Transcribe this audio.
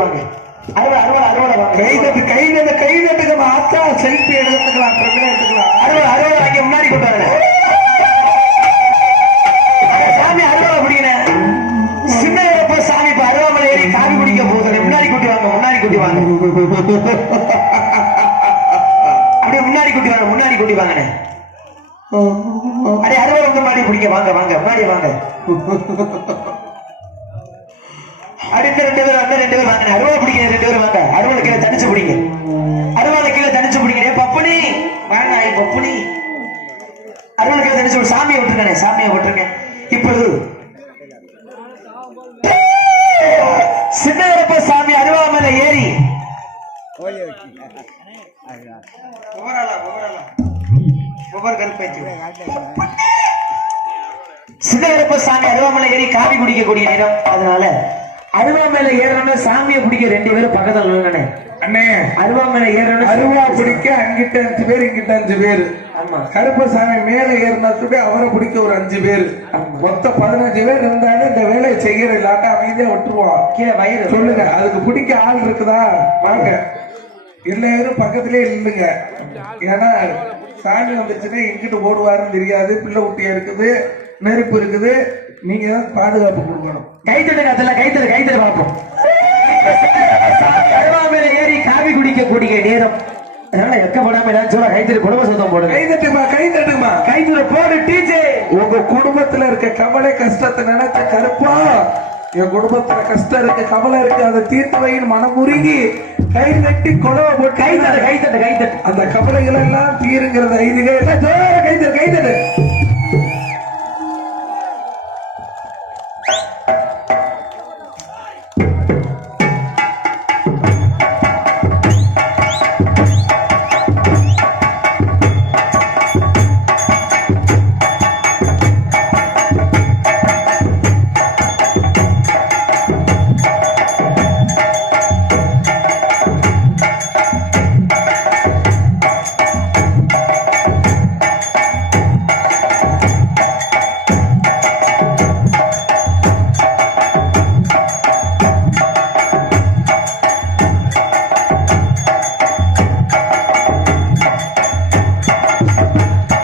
வாங்க. அறுவடை அறுவடை அறுவடை வாங்க. கைதட்டுக்கு ஆத்தா செல்ஃபி எடுத்துக்கலாம், பிரச்சனை எடுத்துக்கலாம். அறுவடை அறுவடை வாங்கி முன்னாடி கொண்டாரு சாமி. அறுவடை பிடிக்கிறேன். சின்ன சாமி இப்ப அருவாமலை ஏறி காவி குடிக்க போகுது. முன்னாடி கூட்டி வாங்க, முன்னாடி கூட்டி வாங்க. அப்படியே முன்னாடி கூட்டி வாங்க, முன்னாடி கூட்டி வாங்க. அடே அறுவடை முன்னாடி பிடிக்க வாங்க, வாங்க முன்னாடி வாங்க. அடுத்த 2 பேர் அந்த 2 பேர் வாங்க. அறுவடை பிடிக்க 2 பேர் வாங்க. அறுவடை கீழே தனிச்சு பிடிங்க. அறுவடை கீழே தனிச்சு பிடிங்க. பப்புனி வாங்க. பப்புனி அறுவடை கீழே தனிச்சு சாமியை விட்டுருங்க, சாமியை விட்டுருங்க. இப்போது சின்னப்ப சாமி அருவாமலை ஏறி சின்னப்ப சாமி அருவாமலை ஏறி காவி குடிக்கக்கூடிய நேரம். அதனால அருவாமலை ஏறணும் சாமியை பிடிக்க 2 பேரும் பக்கத்துல அண்ணே. அருவாமலை ஏறணும், அருவா பிடிக்க அங்கிட்ட 5 பேர், இங்கிட்ட 5 பேர். ஆமா. கருப்பசாமி மேல ஏறினதுக்கு அவரை பிடிக்க ஒரு 5 பேர், மொத்தம் 15 பேர் இருந்தாலும் இந்த வேலையை செய்யற இல்லாட்டா அமைதியா விட்டுருவோம். கீழே வயிறு சொல்லுங்க, அதுக்கு பிடிக்க ஆள் இருக்குதா? வாங்க, எல்லாரும் பக்கத்திலே இல்லுங்க. ஏன்னா சாமி வந்துச்சுன்னா எங்கிட்டு ஓடுவாருன்னு தெரியாது. பிள்ளை குட்டியா இருக்குது, நெருப்பு இருக்குது, நீங்க தான் பாதுகாப்பு கொடுக்கணும். கைத்தட்டு அதெல்லாம் கைத்தட்டு கைத்தட்டு பார்ப்போம். அருவாமலை ஏறி காவி குடிக்கக்கூடிய நேரம். அதனால எக்கப்படாம சொல்ல கைத்தட்டு குடும்ப சொந்தம் போடுங்க. கைதட்டுமா, கைதட்டுமா, கைத்தட்டு போடு டீச்சே. உங்க குடும்பத்துல இருக்க கவலை கஷ்டத்தை நினைச்ச கருப்பா, என் குடும்பத்துல கஷ்டம் இருக்கு, கவலை இருக்கு, அதை தீர்த்து வைன்னு மனமுருகி கை தட்டி கொலவை போட்டு கைத்தட்டு கைத்தட்டு கைத்தட்டு அந்த கவலைகள் எல்லாம் தீருங்கிறது ஐதுகை. கைத்தட்டு கைத்தட்டு